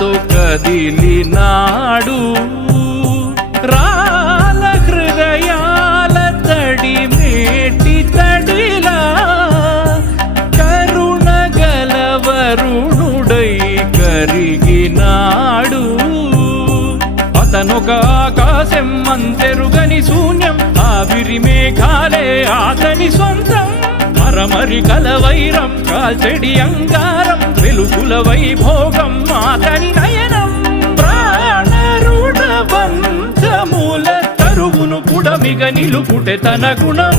జ్వాలతో కదిలినాడు రాల హృదయాల తడి మేటి తడిలా కరుణ గలవరుణుడై కరిగినాడు అతనొక ఆకాశం అంతెరుగని శూన్యం ఆవిరి మేఘాలే అతని సొంతం మరమరి కలవైరం కాల్చెడి అంగారం వెలుగుల వైభోగం అతని నయనం ప్రాణరుణ బంధముల తరువును పుడమిగ నిలుపుటె తన గుణం